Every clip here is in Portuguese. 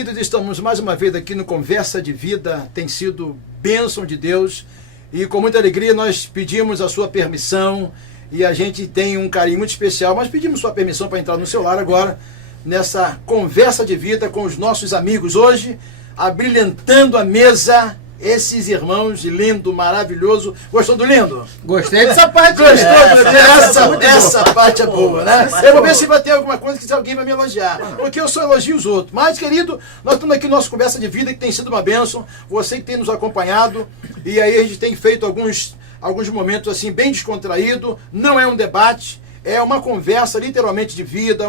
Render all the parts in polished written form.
queridos, estamos mais uma vez aqui no Conversa de Vida, tem sido bênção de Deus e com muita alegria nós pedimos a sua permissão e a gente tem um carinho muito especial, mas pedimos sua permissão para entrar no seu lar agora, nessa Conversa de Vida com os nossos amigos hoje, abrilhantando a mesa, esses irmãos de lindo, maravilhoso. Gostou do lindo? Gostei dessa parte. Gostou? Essa parte é boa, né? Eu vou ver se vai ter alguma coisa que alguém vai me elogiar. Porque eu só elogio os outros. Mas, querido, nós estamos aqui na nossa Conversa de Vida, que tem sido uma bênção. Você que tem nos acompanhado. E aí a gente tem feito alguns momentos assim, bem descontraído. Não é um debate. É uma conversa literalmente de vida,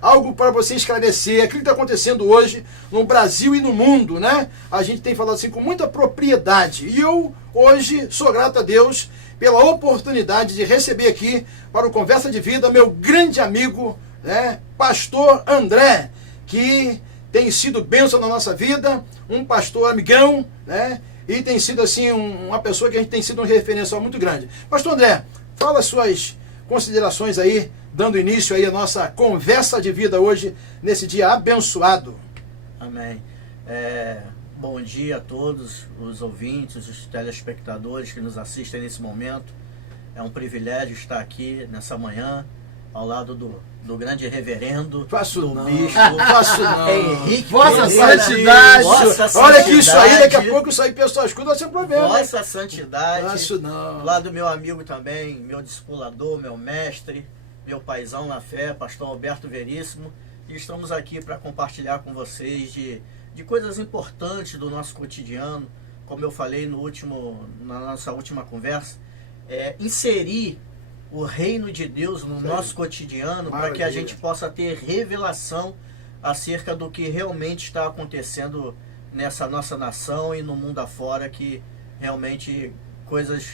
algo para você esclarecer aquilo que está acontecendo hoje no Brasil e no mundo, né? A gente tem falado assim com muita propriedade. E eu hoje sou grato a Deus pela oportunidade de receber aqui para o Conversa de Vida meu grande amigo, né? Pastor André, que tem sido bênção na nossa vida, um pastor amigão, né? E tem sido assim uma pessoa que a gente tem sido um referencial muito grande. Pastor André, fala suas considerações aí, dando início aí a nossa Conversa de Vida hoje, nesse dia abençoado. Amém. Bom dia a todos os ouvintes, os telespectadores que nos assistem nesse momento. É um privilégio estar aqui nessa manhã, ao lado do grande reverendo, faço do não, bispo, faço não. Henrique Vossa Pereira. Santidade. Olha que isso aí, daqui a pouco isso aí, pessoal escuta, vai ser um problema. Vossa Santidade. Faço não. Do lado do meu amigo também, meu discipulador, meu mestre, meu paizão na fé, pastor Alberto Veríssimo. E estamos aqui para compartilhar com vocês de coisas importantes do nosso cotidiano. Como eu falei na nossa última conversa, inserir o reino de Deus no nosso cotidiano, para que a gente possa ter revelação acerca do que realmente está acontecendo nessa nossa nação e no mundo afora, que realmente coisas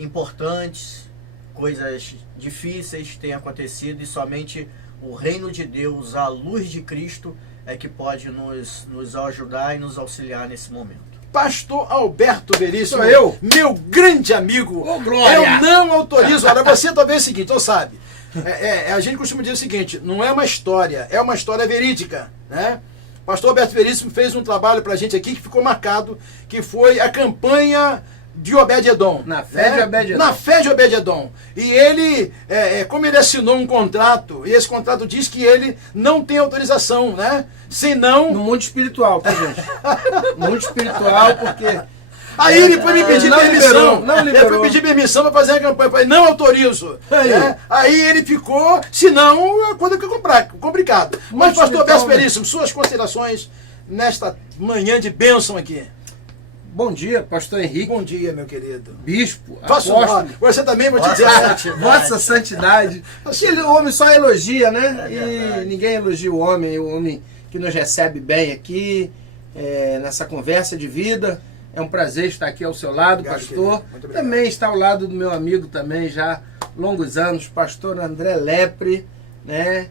importantes, coisas difíceis têm acontecido e somente o reino de Deus, a luz de Cristo, é que pode nos ajudar e nos auxiliar nesse momento. Pastor Alberto Veríssimo, sou eu, meu grande amigo. Ô, glória! Eu não autorizo. Olha, você também é o seguinte, você sabe. A gente costuma dizer o seguinte: não é uma história, é uma história verídica, né? Pastor Alberto Veríssimo fez um trabalho pra gente aqui que ficou marcado, que foi a campanha de Obed-Edom. Na fé de Obed-Edom. Na fé de Obed-Edom. E ele, como ele assinou um contrato, e esse contrato diz que ele não tem autorização, né? Senão... No mundo espiritual, tá, gente? No mundo espiritual, porque... Aí ele foi me pedir permissão. Não liberou. Ele foi pedir permissão para fazer a campanha. Eu falei, não autorizo. Aí ele ficou, senão a coisa fica complicada. Mas, pastor Alberto Veríssimo, suas considerações nesta manhã de bênção aqui. Bom dia, pastor Henrique. Bom dia, meu querido. Bispo, apóstolo. Você também, vou te dizer. Vossa Santidade. Aquele homem só elogia, né? E ninguém elogia o homem que nos recebe bem aqui, nessa conversa de vida. É um prazer estar aqui ao seu lado, pastor. Também está ao lado do meu amigo também, já longos anos, pastor André Lepre, né?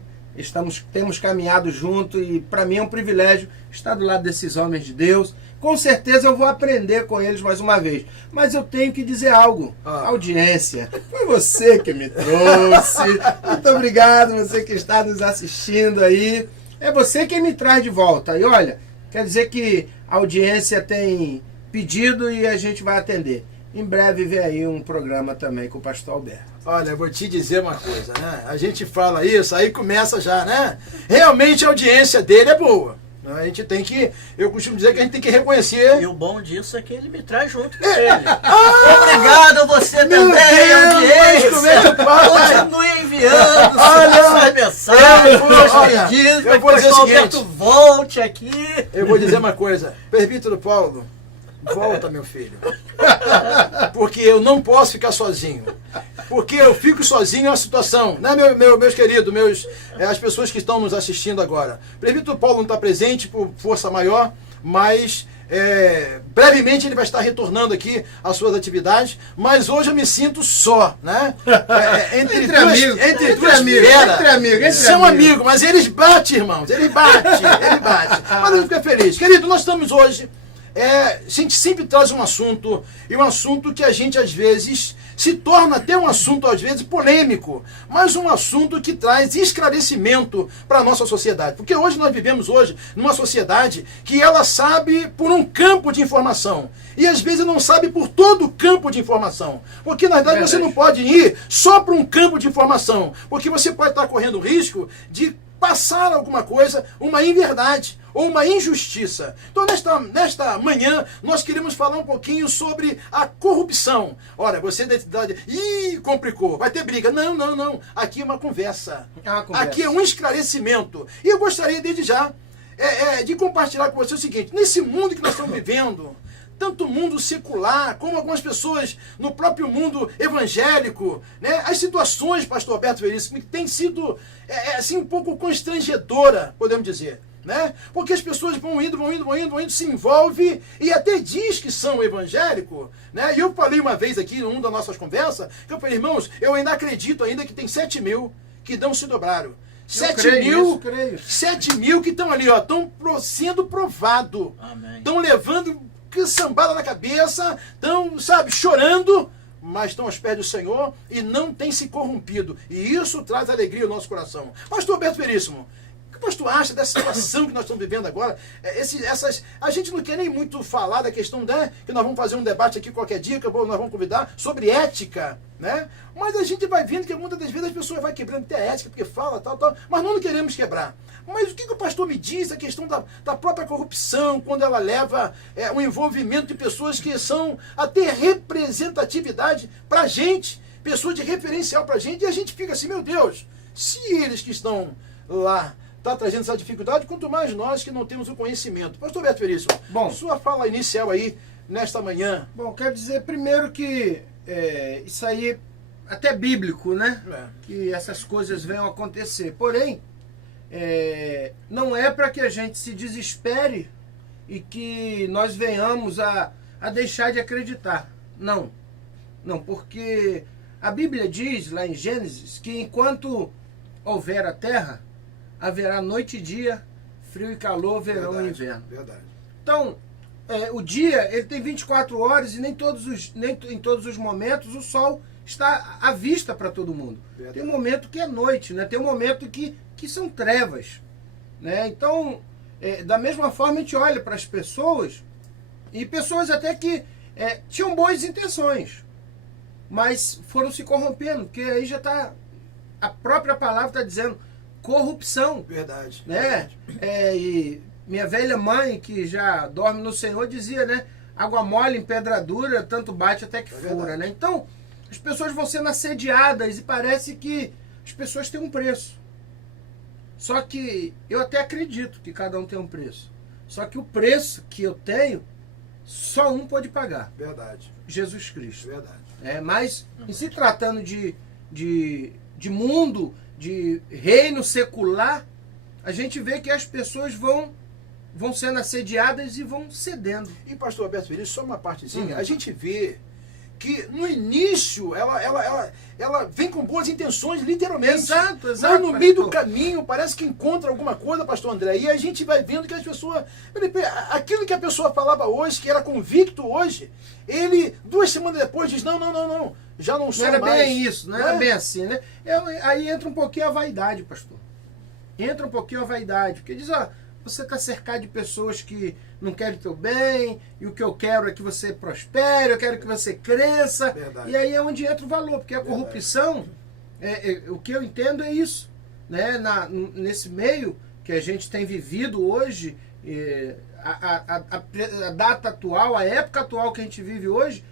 Temos caminhado junto e para mim é um privilégio estar do lado desses homens de Deus. Com certeza eu vou aprender com eles mais uma vez. Mas eu tenho que dizer algo. Audiência, foi você que me trouxe. Muito obrigado, você que está nos assistindo aí. É você quem me traz de volta. E olha, quer dizer que a audiência tem pedido e a gente vai atender. Em breve vem aí um programa também com o pastor Alberto. Olha, eu vou te dizer uma coisa, né? A gente fala isso, aí começa já, né? Realmente a audiência dele é boa. A gente tem que, eu costumo dizer que a gente tem que reconhecer. E o bom disso é que ele me traz junto com ele. Obrigado você também, audiência. Continue enviando suas mensagens, suas pedidos, eu vou dizer o seguinte, volte aqui. Eu vou dizer uma coisa, presbítero Paulo, volta, meu filho. Porque eu não posso ficar sozinho. Porque eu fico sozinho na situação. Né, meus queridos, as pessoas que estão nos assistindo agora. O presbítero Paulo não está presente por força maior, mas brevemente ele vai estar retornando aqui às suas atividades. Mas hoje eu me sinto só, né? Entre duas amigos. São amigos, mas eles batem, irmãos. Ele bate. Mas ele fica feliz. Querido, nós estamos hoje... a gente sempre traz um assunto, e um assunto que a gente às vezes se torna até um assunto, às vezes, polêmico, mas um assunto que traz esclarecimento para a nossa sociedade. Porque hoje nós vivemos numa sociedade que ela sabe por um campo de informação. E às vezes não sabe por todo o campo de informação. Porque na verdade você não pode ir só para um campo de informação. Porque você pode estar correndo o risco de passar alguma coisa, uma inverdade ou uma injustiça. Então, nesta manhã, nós queremos falar um pouquinho sobre a corrupção. Ora, você da cidade, complicou, vai ter briga. Não, não, não. Aqui é uma conversa. Aqui é um esclarecimento. E eu gostaria, desde já, de compartilhar com você o seguinte: nesse mundo que nós estamos vivendo, tanto o mundo secular, como algumas pessoas no próprio mundo evangélico, né? As situações, pastor Alberto Veríssimo, que tem sido assim, um pouco constrangedora, podemos dizer. Né? Porque as pessoas vão indo, se envolvem e até diz que são evangélicos. Né? E eu falei uma vez aqui, numa das nossas conversas, que eu falei, irmãos, eu ainda acredito ainda que tem 7 mil que não se dobraram. 7 mil que estão ali, estão sendo provados. Estão levando sambada na cabeça, estão, chorando, mas estão aos pés do Senhor e não têm se corrompido. E isso traz alegria ao nosso coração. Pastor Alberto Veríssimo, o que o pastor acha dessa situação que nós estamos vivendo agora? A gente não quer nem muito falar da questão, né, que nós vamos fazer um debate aqui qualquer dia, que nós vamos convidar, sobre ética, né? Mas a gente vai vendo que muitas das vezes as pessoas vão quebrando até a ética, porque fala, tal, mas nós não queremos quebrar. Mas o que o pastor me diz, a questão da própria corrupção, quando ela leva o envolvimento de pessoas que são até representatividade para a gente, pessoas de referencial para a gente, e a gente fica assim, meu Deus, se eles que estão lá está trazendo essa dificuldade, quanto mais nós que não temos o conhecimento. Pastor Beto Veríssimo, sua fala inicial aí, nesta manhã. Bom, quero dizer primeiro que isso aí até bíblico, né? Que essas coisas venham a acontecer. Porém, não é para que a gente se desespere e que nós venhamos a deixar de acreditar. Não. Não, porque a Bíblia diz lá em Gênesis que enquanto houver a terra, haverá noite e dia, frio e calor, verão e inverno. Verdade. Então, o dia ele tem 24 horas e nem em todos os momentos o sol está à vista para todo mundo. Verdade. Tem um momento que é noite, né? Tem um momento que são trevas. Né? Então, da mesma forma, a gente olha para as pessoas, e pessoas até que tinham boas intenções, mas foram se corrompendo, porque aí já está, a própria palavra está dizendo, corrupção. Verdade. Né? Verdade. E minha velha mãe, que já dorme no Senhor, dizia, né? Água mole em pedra dura, tanto bate até que fura. Né? Então, as pessoas vão sendo assediadas e parece que as pessoas têm um preço. Só que eu até acredito que cada um tem um preço. Só que o preço que eu tenho, só um pode pagar. Verdade. Jesus Cristo. Verdade. Mas, em se tratando de mundo, de reino secular, a gente vê que as pessoas vão sendo assediadas e vão cedendo. E pastor Alberto Veríssimo, só uma partezinha, a gente vê que no início ela vem com boas intenções, literalmente. Exato. Mas no meio do caminho parece que encontra alguma coisa, pastor André, e a gente vai vendo que as pessoas, aquilo que a pessoa falava hoje, que era convicto hoje, ele 2 semanas depois diz, não, já não sou mais. Não era bem isso, não era bem assim, né? Aí entra um pouquinho a vaidade, pastor. Entra um pouquinho a vaidade, porque diz, você está cercado de pessoas que não querem o teu bem, e o que eu quero é que você prospere, eu quero que você cresça. Verdade. E aí é onde entra o valor, porque a corrupção, o que eu entendo é isso. Né? Nesse meio que a gente tem vivido hoje, a data atual, a época atual que a gente vive hoje,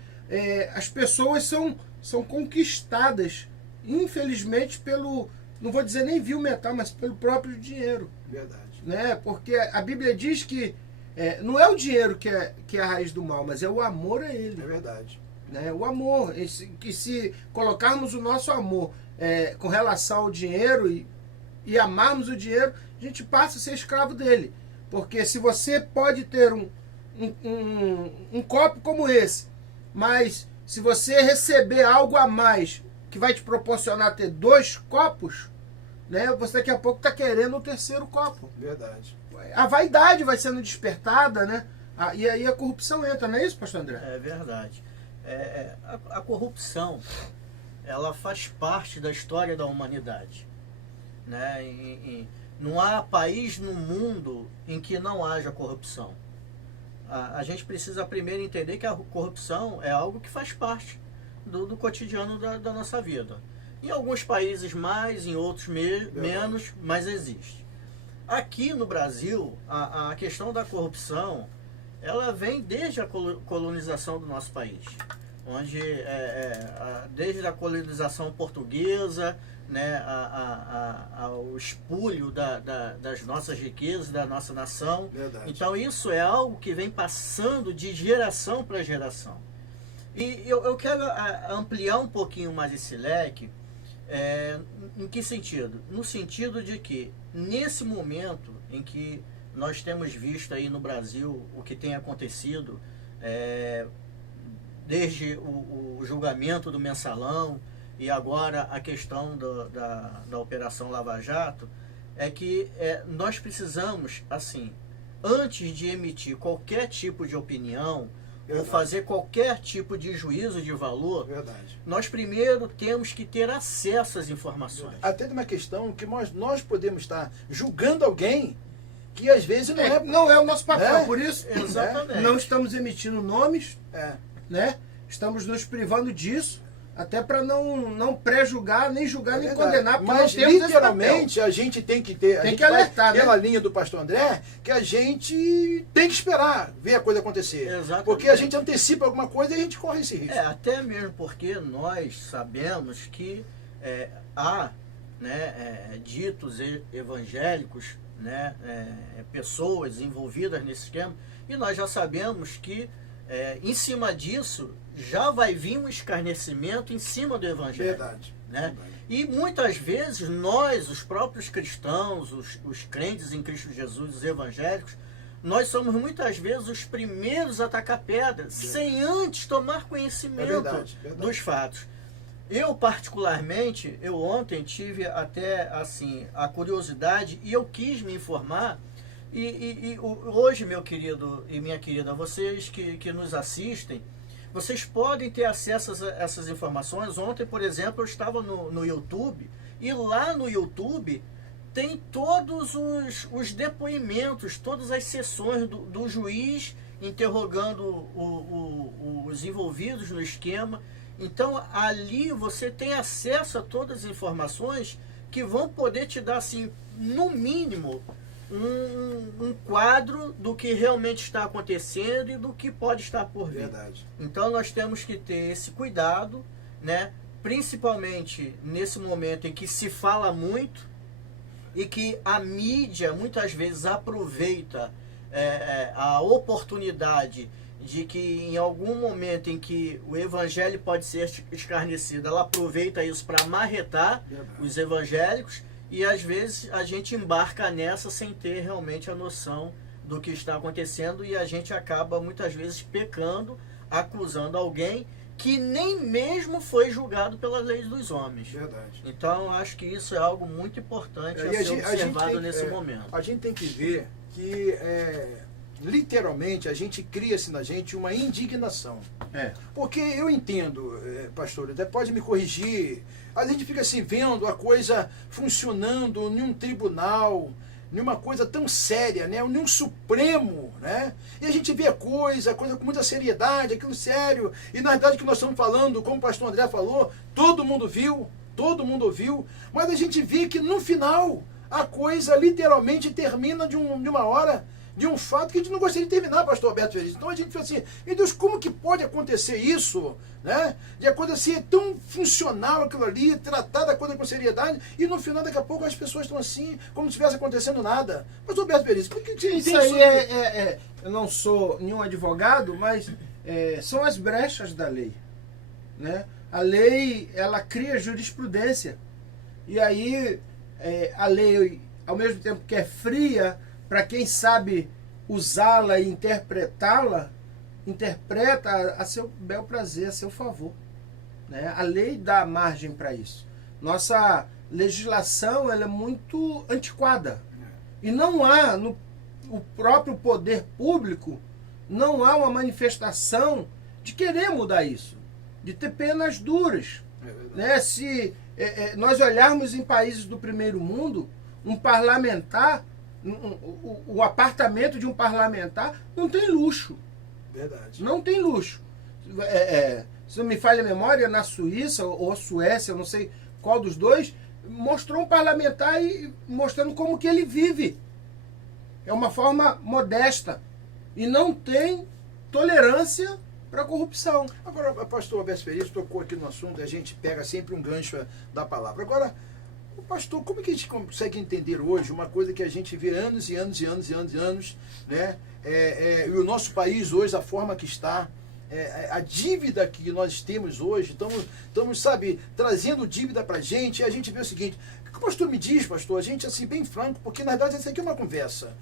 as pessoas são conquistadas, infelizmente, pelo, não vou dizer nem vil metal, mas pelo próprio dinheiro. Verdade. Né? Porque a Bíblia diz que não é o dinheiro que é a raiz do mal, mas é o amor a ele. É verdade. Né? O amor, que se colocarmos o nosso amor com relação ao dinheiro e amarmos o dinheiro, a gente passa a ser escravo dele. Porque se você pode ter um copo como esse, mas se você receber algo a mais que vai te proporcionar ter 2 copos, né, você daqui a pouco está querendo o 3º copo. Verdade. A vaidade vai sendo despertada, né? E aí a corrupção entra, não é isso, pastor André? É verdade. a corrupção, ela faz parte da história da humanidade, né? Não há país no mundo em que não haja corrupção. A gente precisa primeiro entender que a corrupção é algo que faz parte do cotidiano da nossa vida. Em alguns países mais, em outros menos, mas existe. Aqui no Brasil, a questão da corrupção, ela vem desde a colonização do nosso país, onde desde a colonização portuguesa, né, ao espulho das nossas riquezas, da nossa nação. Verdade. Então isso é algo que vem passando de geração para geração. E eu quero ampliar um pouquinho mais esse leque. Em que sentido? No sentido de que, nesse momento em que nós temos visto aí no Brasil o que tem acontecido, desde o julgamento do Mensalão e agora a questão da Operação Lava Jato, é que nós precisamos, assim, antes de emitir qualquer tipo de opinião, ou fazer qualquer tipo de juízo de valor, Verdade. nós primeiro temos que ter acesso às informações. Até de uma questão que nós podemos estar julgando alguém que às vezes Não é o nosso papel, por isso Exatamente. não estamos emitindo nomes, É. né? Estamos nos privando disso, até para não pré-julgar, nem julgar, nem Verdade. condenar, porque Mas não temos esse literalmente a gente tem que ter, a Tem gente que alertar, vai né? pela linha do pastor André, que a gente tem que esperar ver a coisa acontecer. Exatamente. Porque a gente antecipa alguma coisa e a gente corre esse risco. Até mesmo porque nós sabemos que há, né, ditos evangélicos, né, pessoas envolvidas nesse esquema, e nós já sabemos que em cima disso já vai vir um escarnecimento em cima do evangelho. Verdade. Né? Verdade. E muitas vezes nós, os próprios cristãos, os crentes em Cristo Jesus, os evangélicos, nós somos muitas vezes os primeiros a atacar pedra, sem antes tomar conhecimento Verdade. dos fatos. Eu particularmente, ontem tive até assim a curiosidade e eu quis me informar. E hoje, meu querido e minha querida, vocês que nos assistem, vocês podem ter acesso a essas informações. Ontem, por exemplo, eu estava no YouTube, e lá no YouTube tem todos os depoimentos, todas as sessões do juiz interrogando os envolvidos no esquema. Então, ali você tem acesso a todas as informações que vão poder te dar, assim, no mínimo, um quadro do que realmente está acontecendo e do que pode estar por vir. Verdade. Então nós temos que ter esse cuidado, né? Principalmente nesse momento em que se fala muito e que a mídia muitas vezes aproveita a oportunidade de que em algum momento em que o evangelho pode ser escarnecido, ela aproveita isso para marretar os evangélicos. E às vezes a gente embarca nessa sem ter realmente a noção do que está acontecendo, e a gente acaba muitas vezes pecando, acusando alguém que nem mesmo foi julgado pelas leis dos homens. Verdade. Então eu acho que isso é algo muito importante a ser observado nesse momento. A gente tem que ver que literalmente a gente cria-se na gente uma indignação. Porque eu entendo, pastor, até pode me corrigir, a gente fica assim vendo a coisa funcionando em um tribunal, numa coisa tão séria, né? Num Supremo, né? E a gente vê a coisa com muita seriedade, aquilo sério, e na verdade que nós estamos falando, como o pastor André falou, todo mundo ouviu, mas a gente vê que no final a coisa literalmente termina de uma hora, de um fato que a gente não gostaria de terminar, pastor Alberto Veríssimo. Então a gente fala assim, meu Deus, como que pode acontecer isso, né? De a coisa ser tão funcional aquilo ali, tratar da coisa com seriedade, e no final daqui a pouco as pessoas estão assim, como se estivesse acontecendo nada. Pastor Alberto Veríssimo, por que você Isso entende aí eu não sou nenhum advogado, mas são as brechas da lei, né? A lei, ela cria jurisprudência, e aí a lei, ao mesmo tempo que é fria, para quem sabe usá-la e interpretá-la, interpreta a seu bel prazer, a seu favor, né? A lei dá margem para isso. Nossa legislação, ela é muito antiquada. E não há, no próprio poder público, não há uma manifestação de querer mudar isso, de ter penas duras. Né? Se nós olharmos em países do primeiro mundo, um parlamentar, o apartamento de um parlamentar não tem luxo. Verdade. Não tem luxo. Se não me falha a memória, na Suíça ou Suécia, eu não sei qual dos dois, mostrou um parlamentar e mostrando como que ele vive. É uma forma modesta. E não tem tolerância para a corrupção. Agora, o pastor Alberto Veríssimo tocou aqui no assunto e a gente pega sempre um gancho da palavra. Agora, o pastor, como é que a gente consegue entender hoje uma coisa que a gente vê anos e anos e anos e anos e anos, né? E o nosso país hoje, a forma que está, a dívida que nós temos hoje, estamos, sabe, trazendo dívida para a gente, e a gente vê o seguinte, o que o pastor me diz, pastor, a gente, assim, bem franco, porque na verdade isso aqui é uma conversa.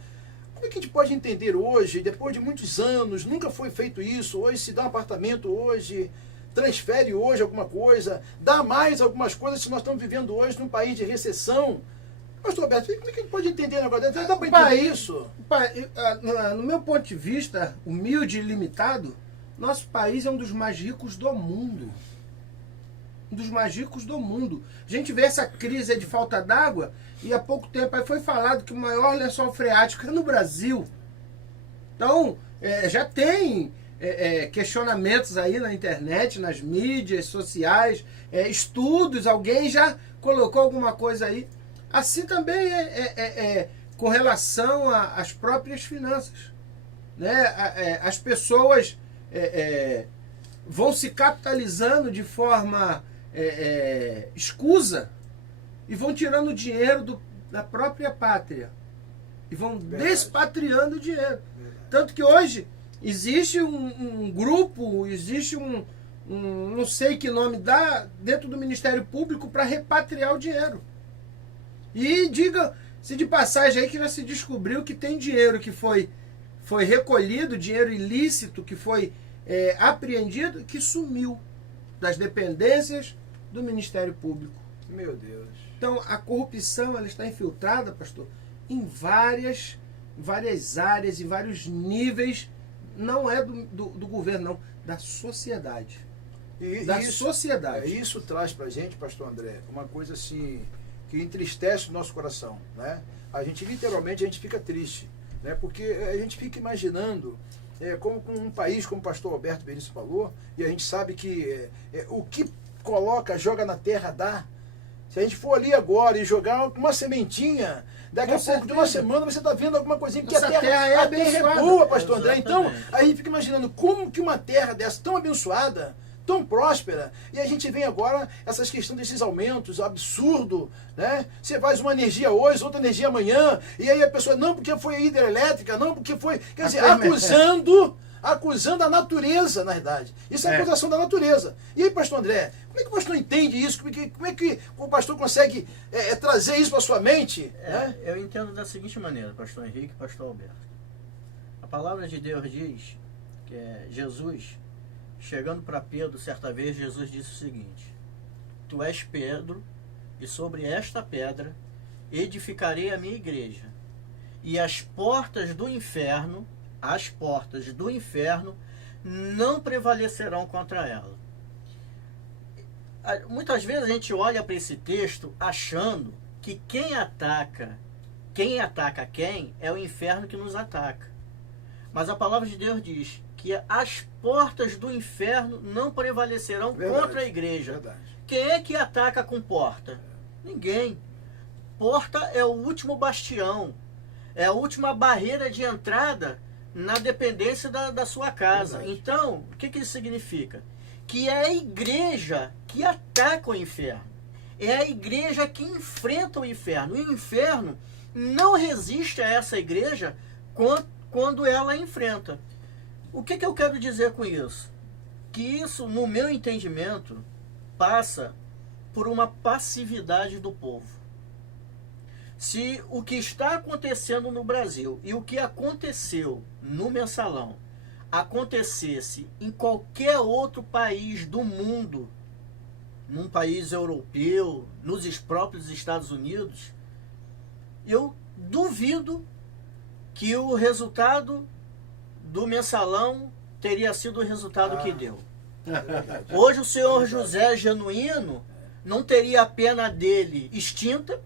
Como é que a gente pode entender hoje, depois de muitos anos, nunca foi feito isso, hoje se dá um apartamento hoje, transfere hoje alguma coisa, dá mais algumas coisas se nós estamos vivendo hoje num país de recessão. Pastor Alberto, como é que a gente pode entender o negócio desse? Dá para entender isso? No meu ponto de vista, humilde e limitado, nosso país é um dos mais ricos do mundo. Um dos mais ricos do mundo. A gente vê essa crise de falta d'água e há pouco tempo aí foi falado que o maior lençol freático é no Brasil. Então, já tem questionamentos aí na internet, nas mídias sociais, estudos, alguém já colocou alguma coisa aí. Assim também com relação às próprias finanças. Né? As pessoas vão se capitalizando de forma escusa e vão tirando dinheiro da própria pátria. E vão despatriando dinheiro. Tanto que hoje existe um grupo, existe não sei que nome dá, dentro do Ministério Público para repatriar o dinheiro. E diga-se de passagem aí que já se descobriu que tem dinheiro que foi recolhido, dinheiro ilícito que foi apreendido, que sumiu das dependências do Ministério Público. Meu Deus. Então, a corrupção ela está infiltrada, pastor, em várias áreas, em vários níveis, não é do governo, não, da sociedade. Sociedade. Isso traz pra gente, pastor André, uma coisa assim, que entristece o nosso coração, né? A gente, literalmente, a gente fica triste, né? Porque a gente fica imaginando, como um país, como o pastor Alberto Veríssimo falou, e a gente sabe que o que joga na terra dá. Se a gente for ali agora e jogar uma sementinha, daqui a pouco, de uma semana, você está vendo alguma coisinha, porque a terra é boa, pastor André. Então, a gente fica imaginando como que uma terra dessa, tão abençoada, tão próspera, e a gente vem agora essas questões desses aumentos, absurdo, né? Você faz uma energia hoje, outra energia amanhã, e aí a pessoa, não porque foi a hidrelétrica, não porque foi, quer dizer, acusando a natureza, na verdade. Isso é acusação da natureza. E aí, pastor André, como é que o pastor entende isso? Como é que o pastor consegue trazer isso para sua mente? Né? Eu entendo da seguinte maneira, pastor Henrique e pastor Alberto. A palavra de Deus diz que Jesus, chegando para Pedro, certa vez, Jesus disse o seguinte: Tu és Pedro, e sobre esta pedra edificarei a minha igreja, e as portas do inferno não prevalecerão contra ela. Muitas vezes a gente olha para esse texto achando que quem ataca quem é o inferno que nos ataca. Mas a palavra de Deus diz que as portas do inferno não prevalecerão contra a igreja. Verdade. Quem é que ataca com porta? Ninguém. Porta é o último bastião, é a última barreira de entrada na dependência da sua casa. Verdade. Então, o que isso significa? Que é a igreja que ataca o inferno. É a igreja que enfrenta o inferno. E o inferno não resiste a essa igreja quando ela enfrenta. O que eu quero dizer com isso? Que isso, no meu entendimento, passa por uma passividade do povo. Se o que está acontecendo no Brasil e o que aconteceu no Mensalão acontecesse em qualquer outro país do mundo, num país europeu, nos próprios Estados Unidos, eu duvido que o resultado do Mensalão teria sido o resultado que deu. Hoje o senhor José Genuíno não teria a pena dele extinta.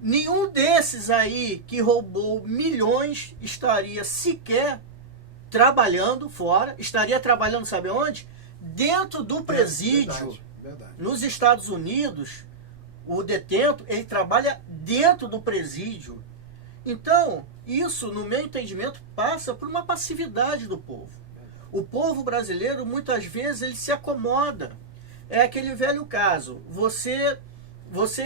Nenhum desses aí que roubou milhões estaria sequer trabalhando fora. Estaria trabalhando, sabe onde? Dentro do presídio. Verdade. Nos Estados Unidos, o detento, ele trabalha dentro do presídio. Então, isso, no meu entendimento, passa por uma passividade do povo. O povo brasileiro, muitas vezes, ele se acomoda. É aquele velho caso. Você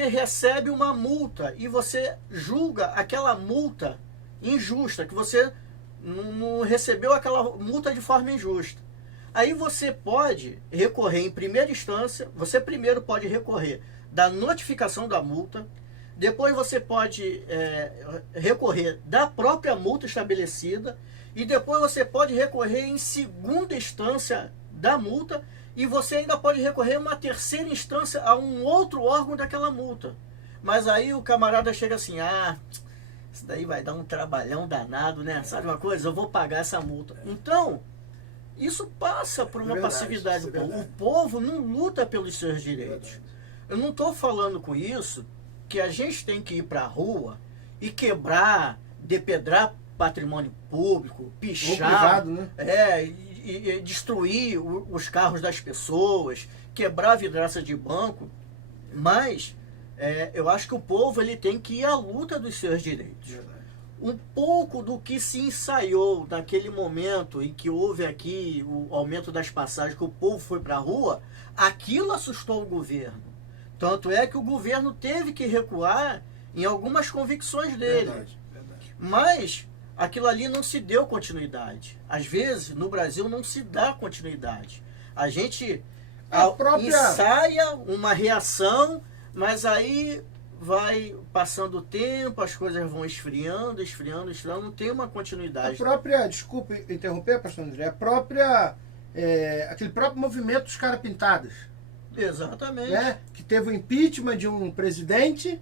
recebe uma multa e você julga aquela multa injusta, que você não recebeu aquela multa de forma injusta. Aí você pode recorrer em primeira instância, você primeiro pode recorrer da notificação da multa, depois você pode recorrer da própria multa estabelecida, e depois você pode recorrer em segunda instância da multa, e você ainda pode recorrer a uma terceira instância a um outro órgão daquela multa. Mas aí o camarada chega assim, isso daí vai dar um trabalhão danado, né? Sabe uma coisa? Eu vou pagar essa multa. Então, isso passa por uma passividade do povo. O povo não luta pelos seus direitos. Eu não estou falando com isso que a gente tem que ir para a rua e quebrar, depedrar patrimônio público, pichar, privado, né? E destruir os carros das pessoas, quebrar a vidraça de banco, mas eu acho que o povo ele tem que ir à luta dos seus direitos. Verdade. Um pouco do que se ensaiou naquele momento em que houve aqui o aumento das passagens, que o povo foi para a rua, aquilo assustou o governo. Tanto é que o governo teve que recuar em algumas convicções dele. Verdade. Mas aquilo ali não se deu continuidade. Às vezes, no Brasil, não se dá continuidade. A gente ensaia uma reação, mas aí vai passando o tempo, as coisas vão esfriando, não tem uma continuidade. A própria, desculpa interromper, pastor André, aquele próprio movimento dos caras pintados. Exatamente. Né? Que teve o impeachment de um presidente,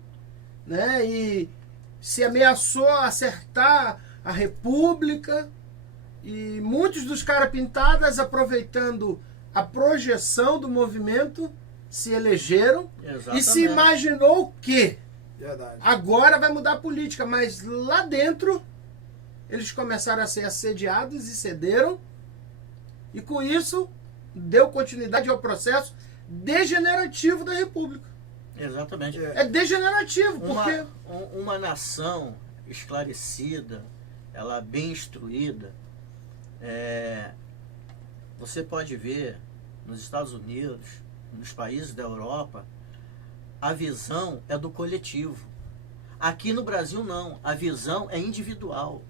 né? E se ameaçou acertar a República, e muitos dos caras pintadas, aproveitando a projeção do movimento, se elegeram. Exatamente. E se imaginou que Verdade. agora vai mudar a política, mas lá dentro eles começaram a ser assediados e cederam, e com isso deu continuidade ao processo degenerativo da República. Exatamente. É degenerativo, porque uma nação esclarecida, ela bem instruída, você pode ver nos Estados Unidos, nos países da Europa, a visão é do coletivo. Aqui no Brasil não, a visão é individual.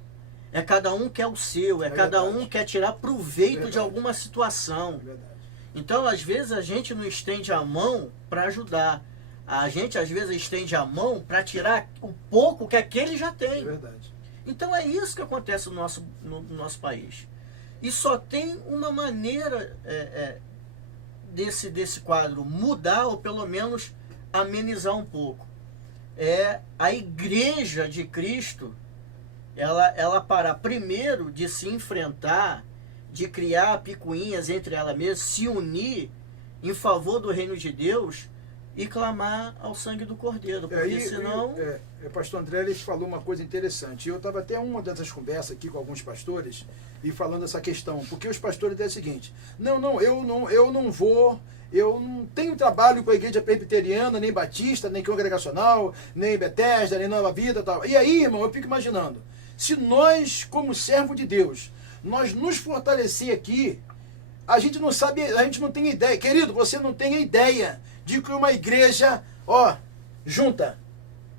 É cada um quer o seu, cada um quer tirar proveito de alguma situação. Então, às vezes, a gente não estende a mão para ajudar. A gente, às vezes, estende a mão para tirar o pouco que aquele já tem. Verdade. Então, é isso que acontece no nosso país. E só tem uma maneira desse quadro mudar, ou pelo menos amenizar um pouco. É a Igreja de Cristo, ela parar primeiro de se enfrentar, de criar picuinhas entre ela mesma, se unir em favor do reino de Deus e clamar ao sangue do Cordeiro, porque senão... pastor André, ele falou uma coisa interessante. Eu estava até uma dessas conversas aqui com alguns pastores e falando essa questão, porque os pastores dizem o seguinte: eu não tenho trabalho com a igreja presbiteriana, nem batista, nem congregacional, nem Bethesda, nem Nova Vida, tal. E aí, irmão, eu fico imaginando, se nós, como servo de Deus, nós nos fortalecer aqui, a gente não sabe, a gente não tem ideia. Querido, você não tem ideia de que uma igreja, junta.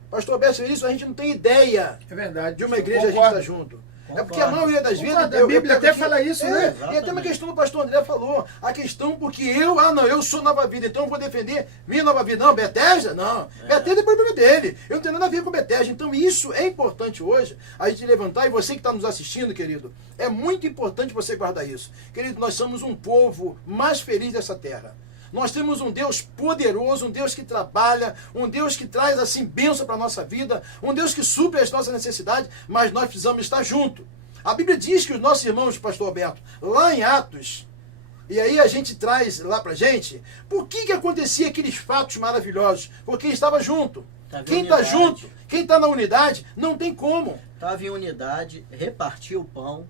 Pastor Bécio, isso a gente não tem ideia. É verdade. De uma igreja a gente está junto. É porque a maioria das vezes... A Bíblia até fala isso, né? E até uma questão do pastor André falou. A questão porque eu sou Nova Vida, então eu vou defender minha Nova Vida. Não, Bethesda? Não. Bethesda é problema dele. Eu não tenho nada a ver com Bethesda. Então isso é importante hoje, a gente levantar. E você que está nos assistindo, querido, é muito importante você guardar isso. Querido, nós somos um povo mais feliz dessa terra. Nós temos um Deus poderoso, um Deus que trabalha, um Deus que traz assim bênção para a nossa vida, um Deus que supre as nossas necessidades, mas nós precisamos estar juntos. A Bíblia diz que os nossos irmãos, pastor Alberto, lá em Atos, e aí a gente traz lá pra gente, por que acontecia aqueles fatos maravilhosos? Porque estava junto. Quem está junto, quem está na unidade, não tem como. Estava em unidade, repartia o pão,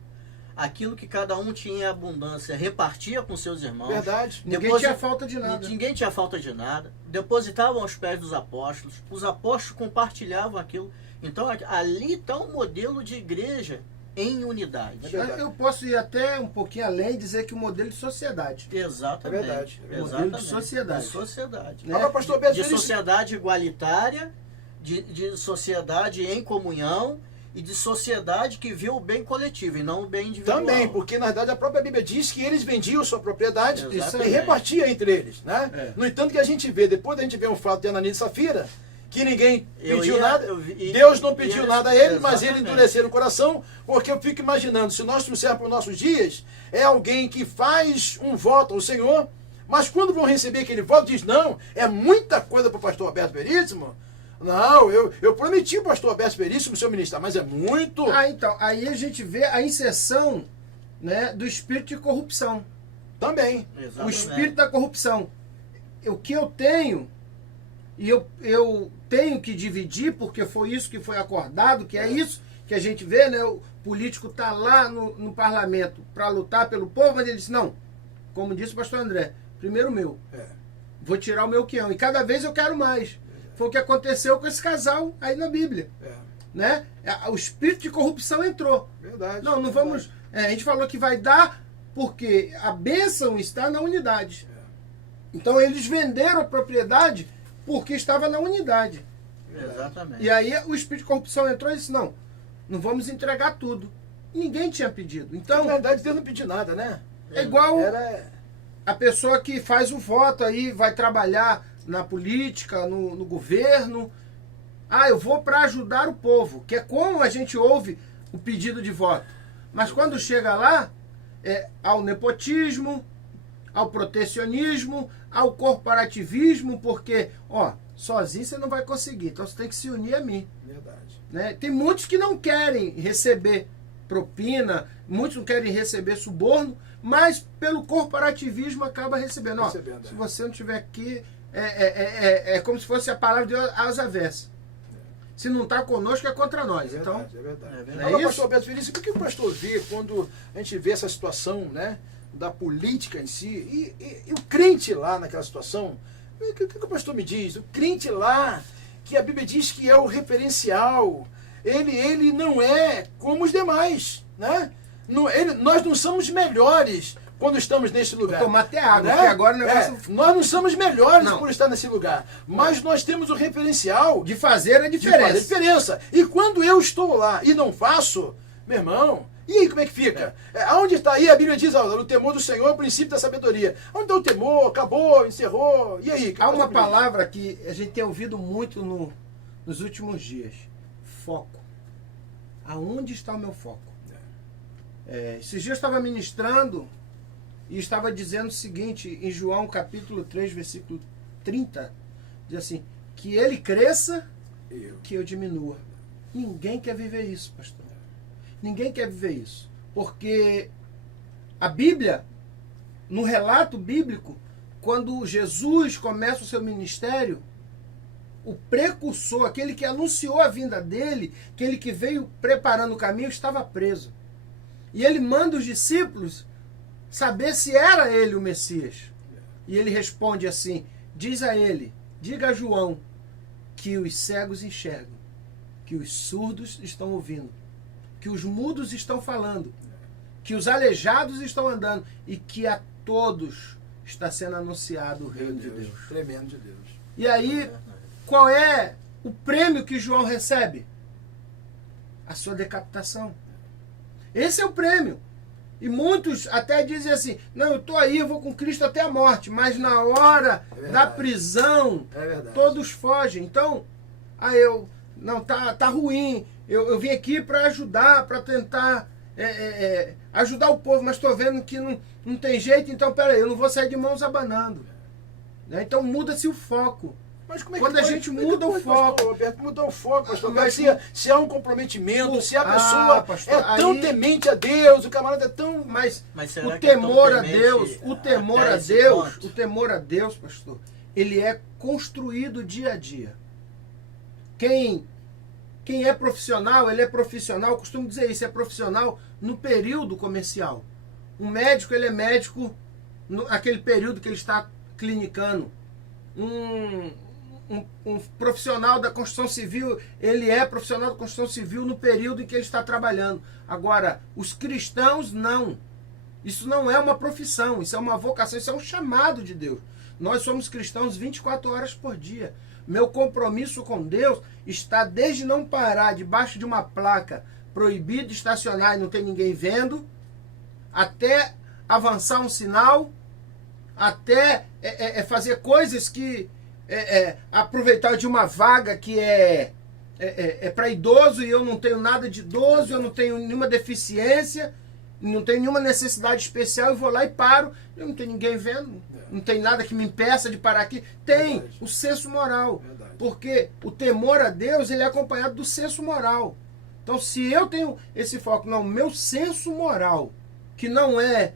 aquilo que cada um tinha em abundância, repartia com seus irmãos. Verdade. Ninguém tinha falta de nada. Ninguém tinha falta de nada. Depositavam aos pés dos apóstolos. Os apóstolos compartilhavam aquilo. Então ali está um modelo de igreja em unidade. Eu posso ir até um pouquinho além e dizer que o modelo de sociedade. Exatamente. É verdade. Modelo de sociedade. De sociedade. Né? Agora, pastor Beto, De sociedade igualitária, de sociedade em comunhão e de sociedade que vê o bem coletivo e não o bem individual. também, porque na verdade a própria Bíblia diz que eles vendiam sua propriedade Exatamente. e repartiam entre eles, né? É. No entanto que a gente vê, depois da gente ver um fato de Ananias e Safira, que ninguém pediu nada, e Deus não pediu nada a ele, mas ele exatamente. endureceram o coração, porque eu fico imaginando, se nós trouxermos para os nossos dias, é alguém que faz um voto ao Senhor, mas quando vão receber aquele voto, diz, não, é muita coisa para o pastor Alberto Veríssimo. Não, eu prometi o pastor Alberto Veríssimo, seu ministro, mas é muito. Então, aí a gente vê a inserção, né, do espírito de corrupção. Também. O Exatamente. espírito da corrupção. O que eu tenho, e eu tenho que dividir, porque foi isso que foi acordado, que é isso que a gente vê, né? O político está lá no parlamento para lutar pelo povo, mas ele disse, não, como disse o pastor André, primeiro o meu. É. Vou tirar o meu quião. E cada vez eu quero mais. Foi o que aconteceu com esse casal aí na Bíblia. É. Né? O espírito de corrupção entrou. Verdade. Não vamos... a gente falou que vai dar porque a bênção está na unidade. Então eles venderam a propriedade porque estava na unidade. Exatamente. E aí o espírito de corrupção entrou e disse, não vamos entregar tudo. Ninguém tinha pedido. Então, Na verdade, Deus não pediu nada, né? é igual Era... a pessoa que faz o voto aí, vai trabalhar na política, no governo. Eu vou para ajudar o povo, que é como a gente ouve o pedido de voto. Mas quando chega lá, ao nepotismo, ao protecionismo, ao corporativismo, porque, sozinho você não vai conseguir, então você tem que se unir a mim. Verdade. Né? Tem muitos que não querem receber propina, muitos não querem receber suborno, mas pelo corporativismo acaba recebendo. Recebendo, Se você não estiver aqui, é como se fosse a palavra de às avessas. Se não está conosco, é contra nós. É então, verdade, é verdade. É verdade. Não é Agora, isso? pastor Alberto Felício, o que o pastor vê quando a gente vê essa situação, né, da política em si, e o crente lá naquela situação, o que o pastor me diz? O crente lá, que a Bíblia diz que é o referencial, ele não é como os demais, né? Nós não somos melhores quando estamos nesse lugar. Vou tomar até água, né? porque agora o negócio... Nós não somos melhores Não. por estar nesse lugar, mas nós temos o referencial De fazer a de diferença. fazer diferença. E quando eu estou lá e não faço, meu irmão, e aí como é que fica? Aonde está aí? A Bíblia diz, no temor do Senhor é o princípio da sabedoria. Onde está o temor? Acabou, encerrou. E aí? Há uma palavra que a gente tem ouvido muito nos últimos dias. Foco. Aonde está o meu foco? Esses dias eu estava ministrando e estava dizendo o seguinte, em João capítulo 3, versículo 30, diz assim, que ele cresça, que eu diminua. Ninguém quer viver isso, pastor. Ninguém quer viver isso. Porque a Bíblia, no relato bíblico, quando Jesus começa o seu ministério, o precursor, aquele que anunciou a vinda dele, aquele que veio preparando o caminho, estava preso. E ele manda os discípulos saber se era ele o Messias. E ele responde assim, diz a ele, diga a João, que os cegos enxergam, que os surdos estão ouvindo, que os mudos estão falando, que os aleijados estão andando e que a todos está sendo anunciado o reino de Deus. Tremendo de Deus. E aí, qual é o prêmio que João recebe? A sua decapitação. Esse é o prêmio. E muitos até dizem assim, não, eu estou aí, eu vou com Cristo até a morte, mas na hora da prisão, todos fogem. Então, tá ruim, eu vim aqui para ajudar, para tentar ajudar o povo, mas estou vendo que não tem jeito, então peraí, eu não vou sair de mãos abanando. Né? Então muda-se o foco. Mas como é Quando que a pode? gente Como é que muda o pode, foco. pastor Roberto, mudar o foco, pastor. Mas Se há um comprometimento, se a pessoa pastor, é tão aí- temente a Deus, o camarada é tão... Mas será o que é tão temor a temente Deus, o temor até a esse Deus, ponto? o temor a Deus, pastor, ele é construído dia a dia. Quem é profissional, ele é profissional, eu costumo dizer isso, é profissional no período comercial. Um médico, ele é médico naquele período que ele está clinicando. Um profissional da construção civil, ele é profissional da construção civil no período em que ele está trabalhando. Agora, os cristãos não. Isso não é uma profissão, isso é uma vocação, isso é um chamado de Deus. Nós somos cristãos 24 horas por dia. Meu compromisso com Deus está desde não parar debaixo de uma placa proibido estacionar e não tem ninguém vendo, até avançar um sinal, até fazer coisas que aproveitar de uma vaga que é para idoso e eu não tenho nada de idoso, eu não tenho nenhuma deficiência, não tenho nenhuma necessidade especial, eu vou lá e paro, eu não tenho ninguém vendo, não tem nada que me impeça de parar aqui. Tem Verdade. o senso moral, Verdade. porque o temor a Deus ele é acompanhado do senso moral. Então, se eu tenho esse foco, não, meu senso moral, que não é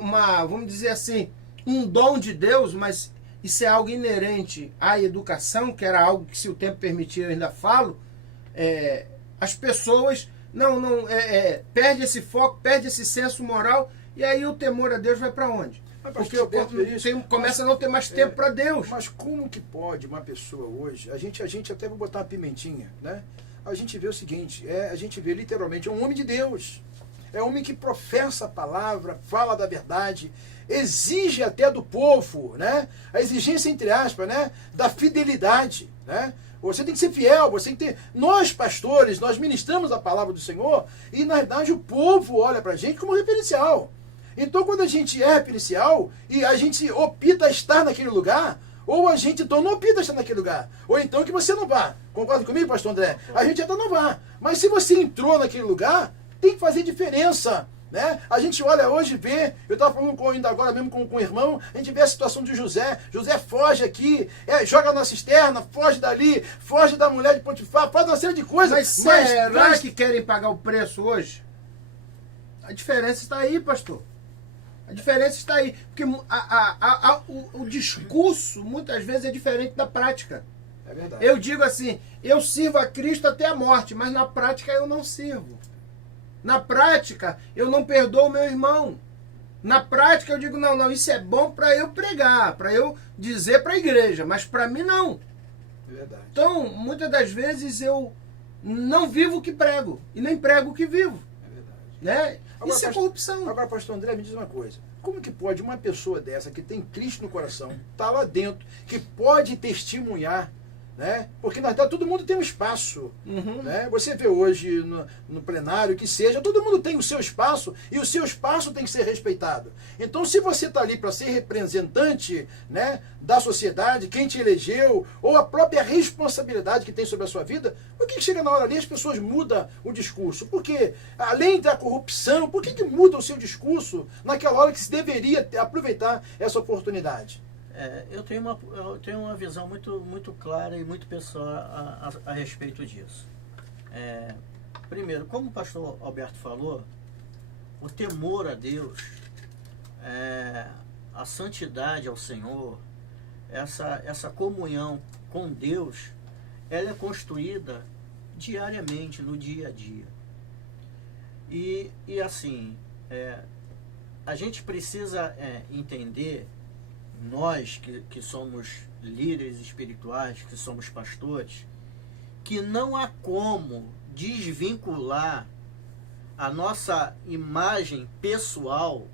uma, vamos dizer assim, um dom de Deus, mas isso é algo inerente à educação, que era algo que, se o tempo permitir, eu ainda falo, as pessoas perde esse foco, perde esse senso moral, e aí o temor a Deus vai para onde? Mas, Porque pastor Roberto Veríssimo, começa a não ter mais tempo para Deus. Mas como que pode uma pessoa hoje, a gente até vou botar uma pimentinha, né? A gente vê o seguinte, a gente vê literalmente, é um homem de Deus, é um homem que professa a palavra, fala da verdade, exige até do povo, né? A exigência, entre aspas, né? Da fidelidade, né? Você tem que ser fiel, você tem que ter... Nós, pastores, nós ministramos a palavra do Senhor e, na verdade, o povo olha pra gente como referencial. Então, quando a gente é referencial e a gente opta estar naquele lugar, ou a gente então não opta estar naquele lugar, ou então que você não vá. Concorda comigo, pastor André? A gente até não vá. Mas se você entrou naquele lugar, tem que fazer diferença. Né? A gente olha hoje, vê, eu estava falando ainda agora mesmo com o irmão, a gente vê a situação de José. José foge aqui, joga na cisterna, foge dali, foge da mulher de Potifar, faz uma série de coisas. Mas será que querem pagar o preço hoje? A diferença está aí, pastor. A diferença está aí. Porque o discurso, muitas vezes, é diferente da prática. É verdade. Eu digo assim, eu sirvo a Cristo até a morte, mas na prática eu não sirvo. Na prática, eu não perdoo meu irmão. Na prática, eu digo, não, isso é bom para eu pregar, para eu dizer para a igreja, mas para mim não. É verdade. Então, muitas das vezes eu não vivo o que prego e nem prego o que vivo. É verdade. Né? Agora, Isso é corrupção. Agora, pastor André, me diz uma coisa. Como que pode uma pessoa dessa, que tem Cristo no coração, tá lá dentro, que pode testemunhar, né? Porque na verdade todo mundo tem um espaço, né? Você vê hoje no plenário, que seja, todo mundo tem o seu espaço e o seu espaço tem que ser respeitado. Então, se você está ali para ser representante, né, da sociedade, quem te elegeu, ou a própria responsabilidade que tem sobre a sua vida, por que chega na hora ali as pessoas mudam o discurso? Porque, além da corrupção, por que muda o seu discurso naquela hora que se deveria aproveitar essa oportunidade? Eu tenho uma visão muito clara e muito pessoal a respeito disso. Primeiro, como o pastor Alberto falou, o temor a Deus, a santidade ao Senhor, essa comunhão com Deus, ela é construída diariamente, no dia a dia. E assim, a gente precisa entender, nós que somos líderes espirituais, que somos pastores, que não há como desvincular a nossa imagem pessoal,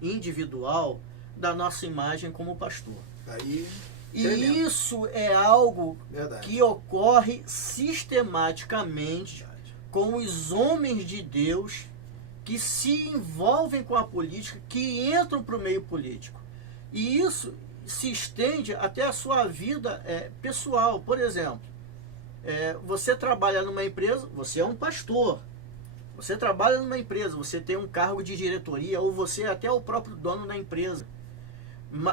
individual, da nossa imagem como pastor. Aí, e tremendo. Isso é algo Verdade. que ocorre sistematicamente com os homens de Deus que se envolvem com a política, que entram para o meio político. E isso se estende até a sua vida pessoal. Por exemplo, você trabalha numa empresa, você é um pastor. Você trabalha numa empresa, você tem um cargo de diretoria, ou você é até o próprio dono da empresa.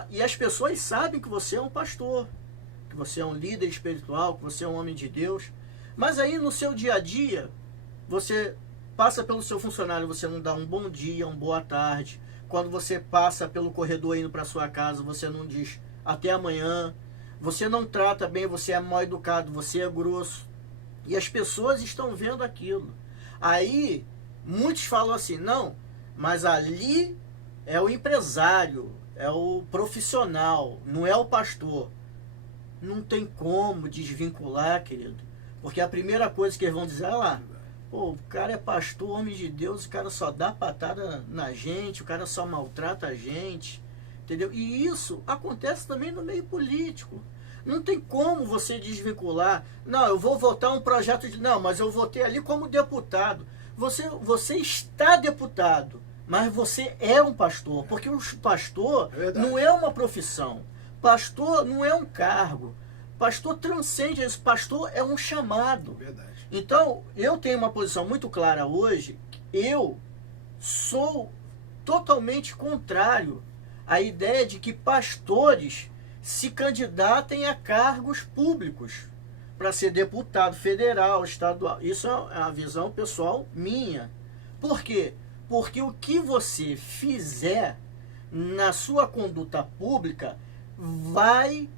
E as pessoas sabem que você é um pastor, que você é um líder espiritual, que você é um homem de Deus. Mas aí no seu dia a dia, você passa pelo seu funcionário, você não dá um bom dia, uma boa tarde. Quando você passa pelo corredor indo para sua casa, você não diz até amanhã. Você não trata bem, você é mal educado, você é grosso. E as pessoas estão vendo aquilo. Aí, muitos falam assim, não, mas ali é o empresário, é o profissional, não é o pastor. Não tem como desvincular, querido. Porque a primeira coisa que eles vão dizer, lá, pô, o cara é pastor, homem de Deus, o cara só dá patada na gente, o cara só maltrata a gente, entendeu? E isso acontece também no meio político. Não tem como você desvincular. Não, eu vou votar um projeto de... Não, mas eu votei ali como deputado. Você está deputado, mas você é um pastor. Porque o pastor não é uma profissão. Pastor não é um cargo. Pastor transcende isso. Pastor é um chamado. Verdade. Então, eu tenho uma posição muito clara hoje. Eu sou totalmente contrário à ideia de que pastores se candidatem a cargos públicos para ser deputado federal, estadual. Isso é uma visão pessoal minha. Por quê? Porque o que você fizer na sua conduta pública vai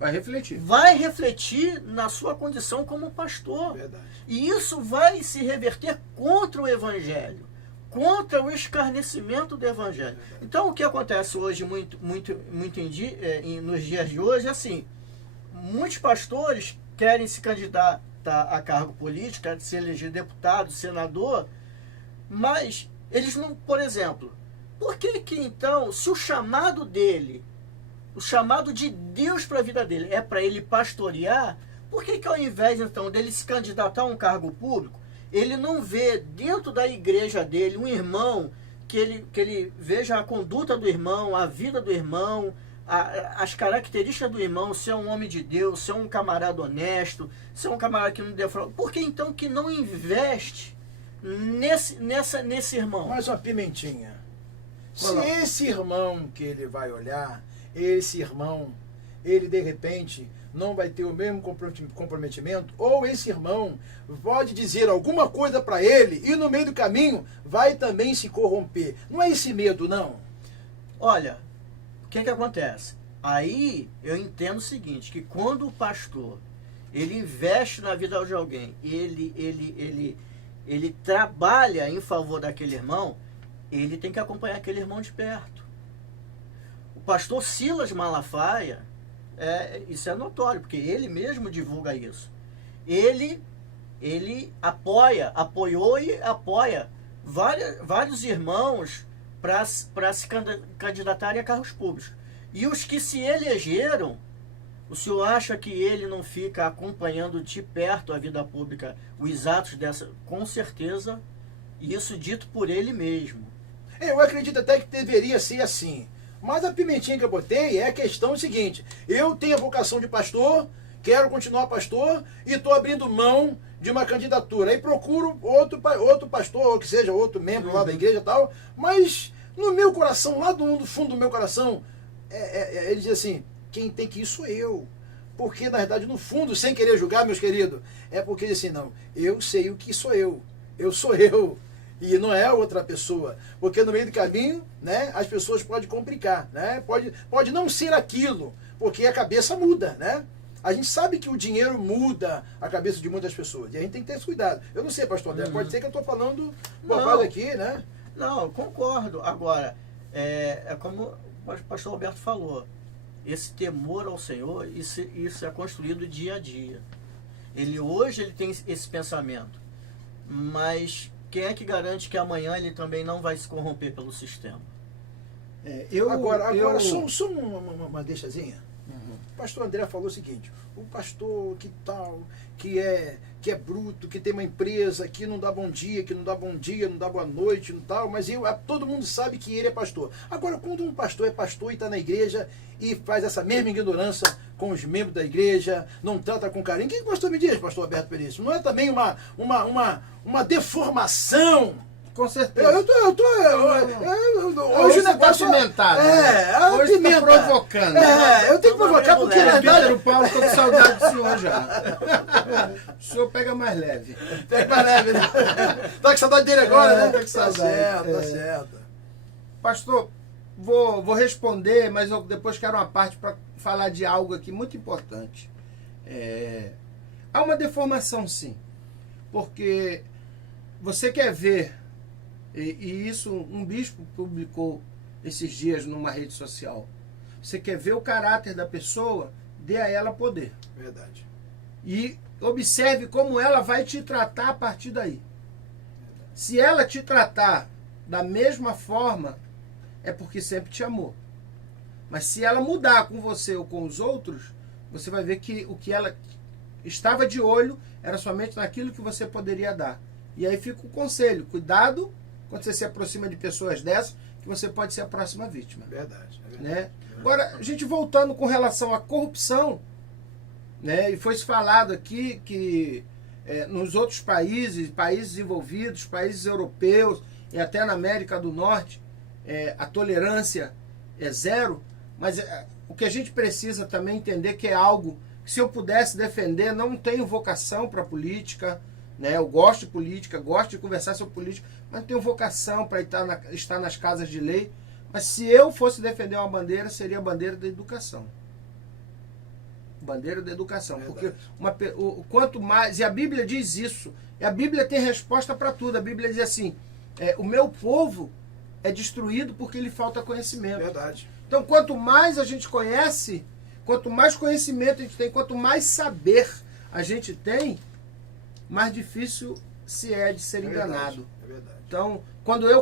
refletir na sua condição como pastor. Verdade. E isso vai se reverter contra o evangelho, contra o escarnecimento do evangelho. Então, o que acontece hoje, nos dias de hoje, é assim, muitos pastores querem se candidatar a cargo político, querem se eleger deputado, senador, mas eles não, por exemplo, por que então, se o chamado dele, o chamado de Deus para a vida dele é para ele pastorear, por que ao invés então dele se candidatar a um cargo público, ele não vê dentro da igreja dele um irmão que ele veja a conduta do irmão, a vida do irmão, as características do irmão, ser um homem de Deus, ser um camarada honesto, ser um camarada que não defrauda? Por que então que não investe nesse irmão? Mais uma pimentinha. Se esse irmão que ele vai olhar, esse irmão, ele de repente não vai ter o mesmo comprometimento, ou esse irmão pode dizer alguma coisa para ele e no meio do caminho vai também se corromper. Não é esse medo, não? Olha, o que acontece? Aí eu entendo o seguinte, que quando o pastor ele investe na vida de alguém, ele trabalha em favor daquele irmão, ele tem que acompanhar aquele irmão de perto. O pastor Silas Malafaia, isso é notório, porque ele mesmo divulga isso. Ele apoiou e apoia vários irmãos para se candidatarem a cargos públicos. E os que se elegeram, o senhor acha que ele não fica acompanhando de perto a vida pública, os atos dessa? Com certeza, isso dito por ele mesmo. Eu acredito até que deveria ser assim. Mas a pimentinha que eu botei é a questão seguinte: eu tenho a vocação de pastor, quero continuar pastor e estou abrindo mão de uma candidatura. Aí procuro outro pastor, ou que seja outro membro lá da igreja e tal, mas no meu coração, lá do fundo do meu coração, ele diz assim, quem tem que ir sou eu. Porque, na verdade, no fundo, sem querer julgar, meus queridos, é porque assim, não, eu sei o que sou eu sou eu. E não é outra pessoa, porque no meio do caminho, né, as pessoas podem complicar, né, pode não ser aquilo, porque a cabeça muda, né? A gente sabe que o dinheiro muda a cabeça de muitas pessoas, e a gente tem que ter esse cuidado. Eu não sei, pastor André, pode ser que eu estou falando bobagem aqui, né? Não, eu concordo. Agora, é como o pastor Roberto falou, esse temor ao Senhor, isso é construído dia a dia. Hoje ele tem esse pensamento, mas quem é que garante que amanhã ele também não vai se corromper pelo sistema? Agora só uma deixazinha. O pastor André falou o seguinte: o pastor que tal, que é bruto, que tem uma empresa, que não dá bom dia, não dá boa noite, não tal, mas todo mundo sabe que ele é pastor. Agora, quando um pastor é pastor e está na igreja e faz essa mesma ignorância com os membros da igreja, não trata com carinho, o que o pastor me diz, pastor Alberto Perício? Não é também uma deformação Com certeza. Hoje Hoje o negócio pacimentado. Hoje pimenta. Provocando. Eu tenho que provocar porque na verdade... Pedro Paulo, estou com saudade do senhor já. O senhor pega mais leve. Pega mais leve, né? Tá com saudade dele agora, né? Tô com saudade. Tá certo. Pastor, vou responder, mas eu depois quero uma parte para falar de algo aqui muito importante. Há uma deformação, sim. Porque você quer ver, e isso um bispo publicou esses dias numa rede social, você quer ver o caráter da pessoa, dê a ela poder. Verdade. E observe como ela vai te tratar a partir daí. Se ela te tratar da mesma forma, é porque sempre te amou. Mas se ela mudar com você ou com os outros, você vai ver que o que ela estava de olho era somente naquilo que você poderia dar. E aí fica o conselho, cuidado quando você se aproxima de pessoas dessas, que você pode ser a próxima vítima. Verdade. Né? Agora, a gente voltando com relação à corrupção, né, e foi-se falado aqui que nos outros países desenvolvidos, países europeus e até na América do Norte, a tolerância é zero, mas o que a gente precisa também entender que é algo que, se eu pudesse defender, não tenho vocação para política, né? Eu gosto de política, gosto de conversar sobre política, mas não tenho vocação para estar nas casas de lei. Mas se eu fosse defender uma bandeira, seria a bandeira da educação. Bandeira da educação. Porque quanto mais... E a Bíblia diz isso. E a Bíblia tem resposta para tudo. A Bíblia diz assim, o meu povo é destruído porque lhe falta conhecimento. Verdade. Então, quanto mais a gente conhece, quanto mais conhecimento a gente tem, quanto mais saber a gente tem, mais difícil se é de ser enganado. É verdade. Então,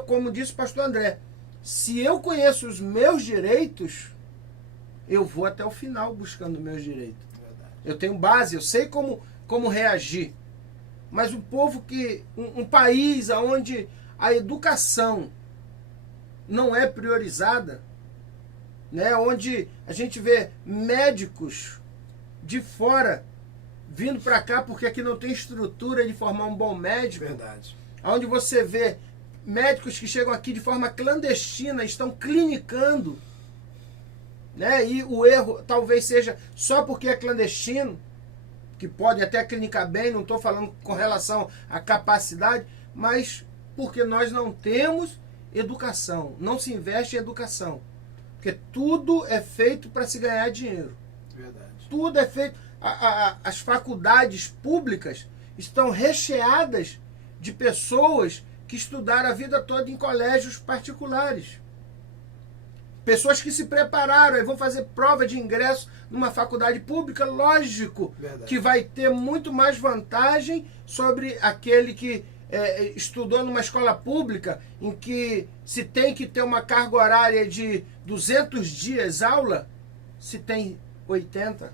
como disse o pastor André, se eu conheço os meus direitos, eu vou até o final buscando meus direitos. Verdade. Eu tenho base, eu sei como reagir. Mas um povo um país onde a educação não é priorizada, né, onde a gente vê médicos de fora vindo para cá porque aqui não tem estrutura de formar um bom médico. Verdade. Onde você vê médicos que chegam aqui de forma clandestina, estão clinicando, né? E o erro talvez seja só porque é clandestino, que pode até clinicar bem, não estou falando com relação à capacidade, mas porque nós não temos educação, não se investe em educação. Porque tudo é feito para se ganhar dinheiro. Verdade. Tudo é feito... As faculdades públicas estão recheadas de pessoas que estudaram a vida toda em colégios particulares. Pessoas que se prepararam e vão fazer prova de ingresso numa faculdade pública, lógico. Verdade. Que vai ter muito mais vantagem sobre aquele que estudou numa escola pública, em que se tem que ter uma carga horária de 200 dias aula, se tem 80.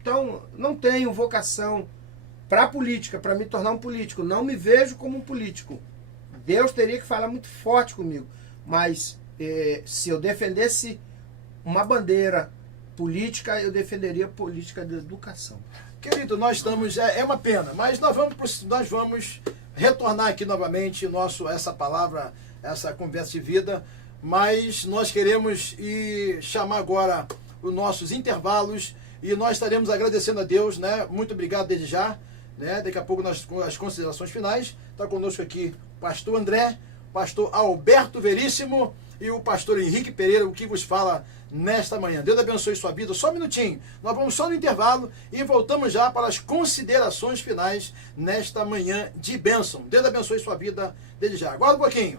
Então, não tenho vocação para a política, para me tornar um político. Não me vejo como um político. Deus teria que falar muito forte comigo. Mas se eu defendesse uma bandeira política, eu defenderia a política de educação. Querido, nós estamos... É uma pena, mas nós vamos retornar aqui novamente essa palavra, essa conversa de vida, mas nós queremos chamar agora os nossos intervalos e nós estaremos agradecendo a Deus, né? Muito obrigado desde já, né? Daqui a pouco nós com as considerações finais. Está conosco aqui o pastor André, o pastor Alberto Veríssimo e o pastor Henrique Pereira, o que vos fala nesta manhã. Deus abençoe sua vida. Só um minutinho. Nós vamos só no intervalo e voltamos já para as considerações finais nesta manhã de bênção. Deus abençoe sua vida desde já. Aguarda um pouquinho.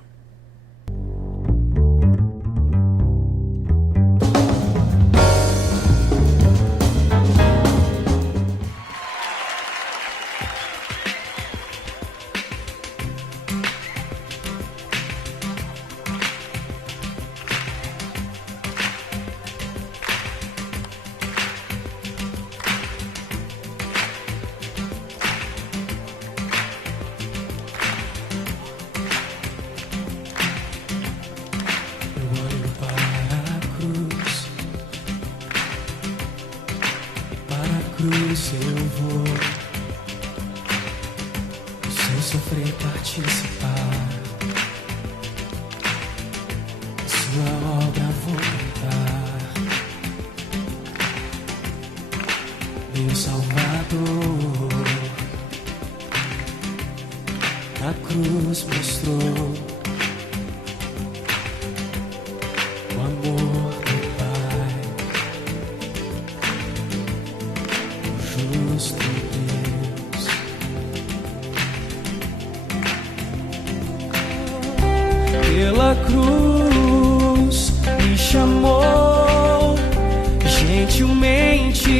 sofrer e participar da sua obra vou cantar. Meu Salvador a cruz mostrou o amor do Pai, o justo Deus. Pela cruz me chamou, gentilmente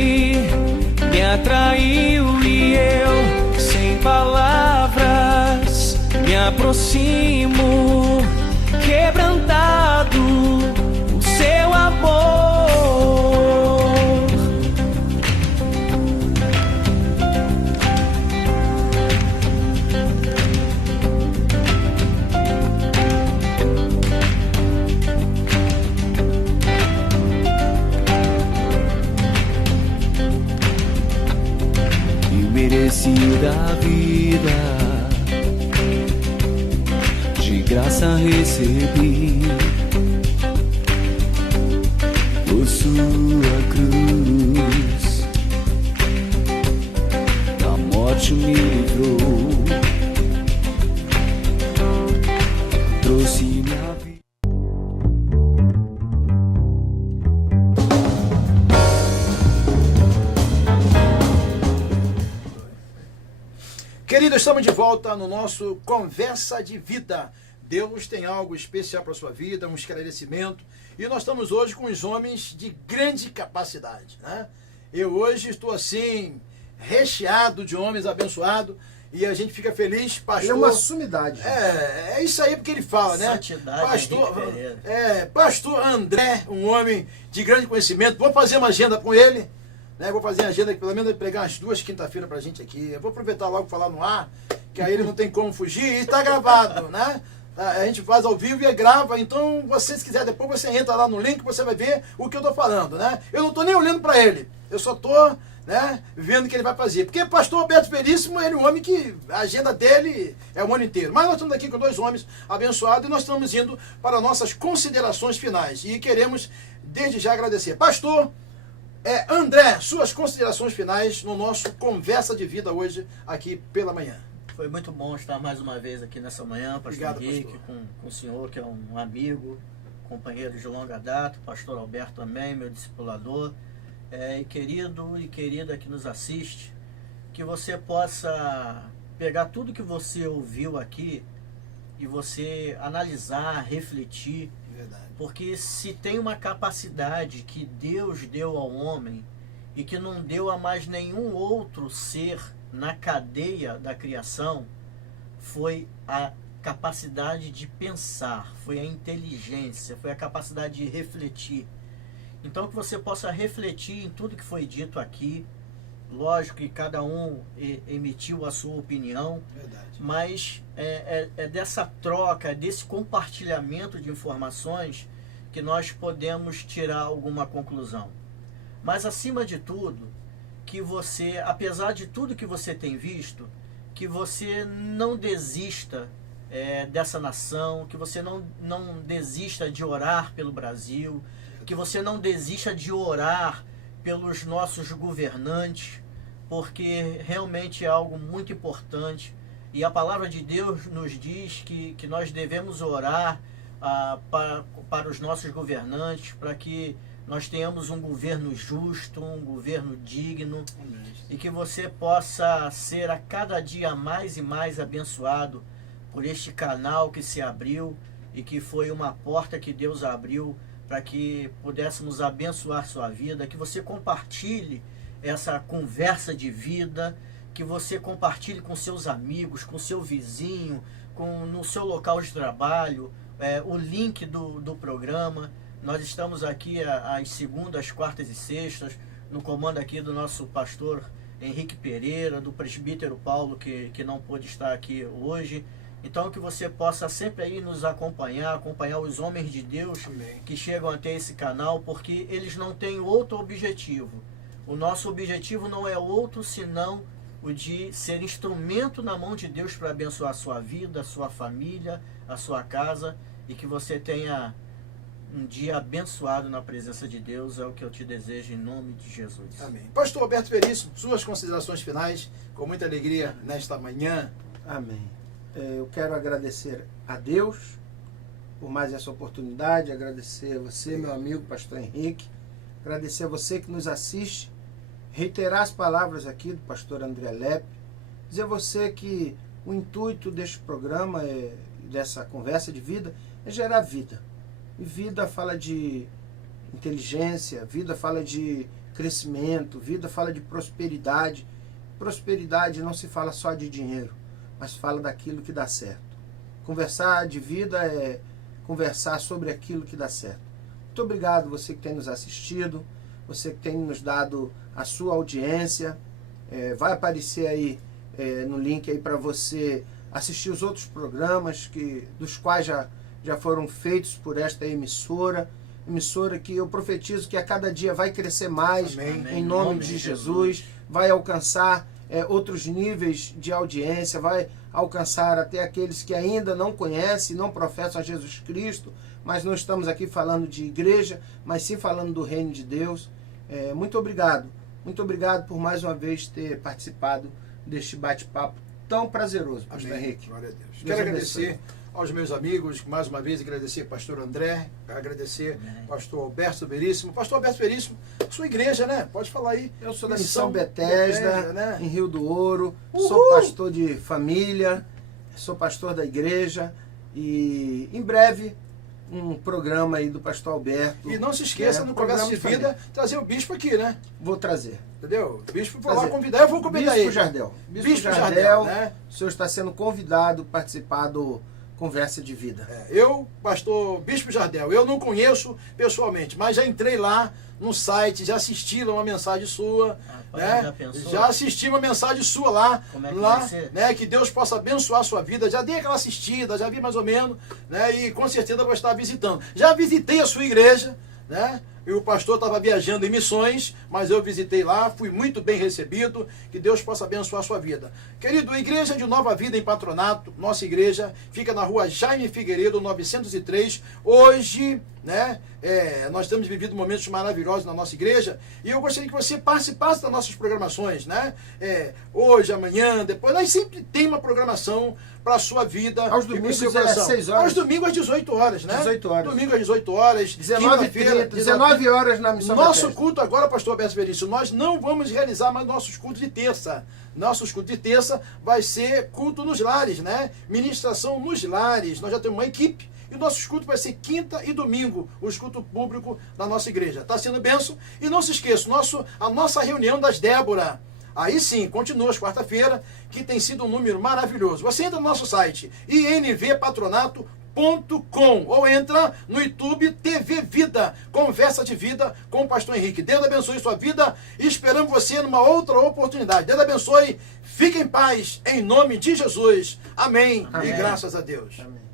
me atraiu e eu, sem palavras, me aproximo, quebrantado o seu amor. Imerecido da vida, de graça recebi, por sua cruz, da morte me livrou, trouxe minha vida. Queridos, estamos de volta no nosso Conversa de Vida. Deus tem algo especial para a sua vida, um esclarecimento. E nós estamos hoje com os homens de grande capacidade, né? Eu hoje estou assim, recheado de homens abençoados. E a gente fica feliz, pastor. Ele é uma sumidade. É isso aí porque ele fala, né? Santidade, Pastor André, um homem de grande conhecimento. Vou fazer uma agenda com ele. Né? Vou fazer a agenda, pelo menos ele pregar umas 2 quinta-feiras pra gente aqui. Eu vou aproveitar logo e falar no ar, que aí ele não tem como fugir e tá gravado, né? A gente faz ao vivo e grava, então você, se quiser, depois você entra lá no link, você vai ver o que eu tô falando, né? Eu não tô nem olhando para ele, eu só tô, né, vendo o que ele vai fazer. Porque o pastor Alberto Veríssimo, ele é um homem que a agenda dele é o ano inteiro. Mas nós estamos aqui com 2 homens abençoados e nós estamos indo para nossas considerações finais. E queremos, desde já, agradecer. Pastor André, suas considerações finais no nosso Conversa de Vida hoje, aqui pela manhã. Foi muito bom estar mais uma vez aqui nessa manhã, pastor Obrigado, Henrique, pastor. com o senhor, que é um amigo, companheiro de longa data, pastor Alberto também, meu discipulador, e querido e querida que nos assiste, que você possa pegar tudo que você ouviu aqui e você analisar, refletir, Verdade. porque se tem uma capacidade que Deus deu ao homem e que não deu a mais nenhum outro ser na cadeia da criação, foi a capacidade de pensar, foi a inteligência, foi a capacidade de refletir. Então que você possa refletir em tudo que foi dito aqui. Lógico que cada um emitiu a sua opinião, Verdade. mas é dessa troca, desse compartilhamento de informações que nós podemos tirar alguma conclusão. Mas acima de tudo, que você, apesar de tudo que você tem visto, que você não desista dessa nação, que você não desista de orar pelo Brasil, que você não desista de orar pelos nossos governantes, porque realmente é algo muito importante. E a palavra de Deus nos diz que nós devemos orar para os nossos governantes, para que nós tenhamos um governo justo, um governo digno, e que você possa ser a cada dia mais e mais abençoado por este canal que se abriu e que foi uma porta que Deus abriu para que pudéssemos abençoar sua vida, que você compartilhe essa conversa de vida, que você compartilhe com seus amigos, com seu vizinho, no seu local de trabalho, o link do programa. Nós estamos aqui às segundas, quartas e sextas, no comando aqui do nosso pastor Henrique Pereira, do presbítero Paulo, que não pôde estar aqui hoje. Então que você possa sempre aí nos acompanhar os homens de Deus. Amém. Que chegam até esse canal, porque eles não têm outro objetivo. O nosso objetivo não é outro senão o de ser instrumento na mão de Deus para abençoar a sua vida, a sua família, a sua casa, e que você tenha um dia abençoado na presença de Deus. É o que eu te desejo em nome de Jesus. Amém. Pastor Alberto Veríssimo, suas considerações finais, com muita alegria nesta manhã. Amém. Eu quero agradecer a Deus por mais essa oportunidade, agradecer a você, meu amigo pastor Henrique, agradecer a você que nos assiste, reiterar as palavras aqui do pastor André Lepe, dizer a você que o intuito deste programa, dessa conversa de vida, é gerar vida. E vida fala de inteligência, vida fala de crescimento, vida fala de prosperidade. Prosperidade não se fala só de dinheiro, mas fala daquilo que dá certo. Conversar de vida é conversar sobre aquilo que dá certo. Muito obrigado você que tem nos assistido, você que tem nos dado a sua audiência. Vai aparecer aí no link aí para você assistir os outros programas dos quais já foram feitos por esta emissora que eu profetizo que a cada dia vai crescer mais. Amém. Em nome de Jesus, vai alcançar outros níveis de audiência, vai alcançar até aqueles que ainda não conhecem, não professam a Jesus Cristo, mas não estamos aqui falando de igreja, mas sim falando do reino de Deus. Muito obrigado por mais uma vez ter participado deste bate-papo tão prazeroso, pastor Henrique. Glória a Deus. Deus Quero abençoe. agradecer aos meus amigos, mais uma vez agradecer pastor André, agradecer pastor Alberto Veríssimo. Pastor Alberto Veríssimo, sua igreja, né? Pode falar aí. Eu sou da Missão Betesda, né? em Rio do Ouro, Uhul! Sou pastor de família, sou pastor da igreja e em breve um programa aí do pastor Alberto. E não se esqueça, no Conversa de Vida, trazer o bispo aqui, né? Vou trazer. Entendeu? O bispo vai Trazer. lá convidar, eu vou convidar ele. Bispo Jardel, né? O senhor está sendo convidado a participar do Conversa de Vida. Eu, pastor Bispo Jardel, eu não conheço pessoalmente, mas já entrei lá no site, já assisti lá uma mensagem sua, Rapaz, né? já pensou? Já assisti uma mensagem sua lá, Como é que lá, vai ser? né? Que Deus possa abençoar a sua vida. Já dei aquela assistida, já vi mais ou menos, né? E com certeza vou estar visitando. Já visitei a sua igreja, né? E o pastor estava viajando em missões, mas eu visitei lá, fui muito bem recebido. Que Deus possa abençoar a sua vida. Querido, Igreja de Nova Vida em Patronato, nossa igreja fica na rua Jaime Figueiredo, 903. Hoje, né, nós temos vivido momentos maravilhosos na nossa igreja e eu gostaria que você participasse das nossas programações, né? Hoje, amanhã, depois, nós sempre tem uma programação para a sua vida. Aos e pro domingos seu é coração. 6 horas. Aos domingos às 18 horas, né? 18 horas. Domingo às 18 horas. 19h30, 19 horas na Missão Nosso Betesda. culto agora, pastor Alberto Veríssimo, nós não vamos realizar mais nossos cultos de terça. Nossos cultos de terça vai ser culto nos lares, né? Ministração nos lares. Nós já temos uma equipe. E o nosso culto vai ser quinta e domingo, o culto público da nossa igreja. Está sendo bênção. E não se esqueça, a nossa reunião das Débora. Aí sim, continua às quarta-feira, que tem sido um número maravilhoso. Você entra no nosso site, invpatronato.com, ou entra no YouTube TV Vida, Conversa de Vida com o pastor Henrique. Deus abençoe sua vida e esperamos você numa outra oportunidade. Deus abençoe, fique em paz, em nome de Jesus. Amém. Amém. E graças a Deus. Amém.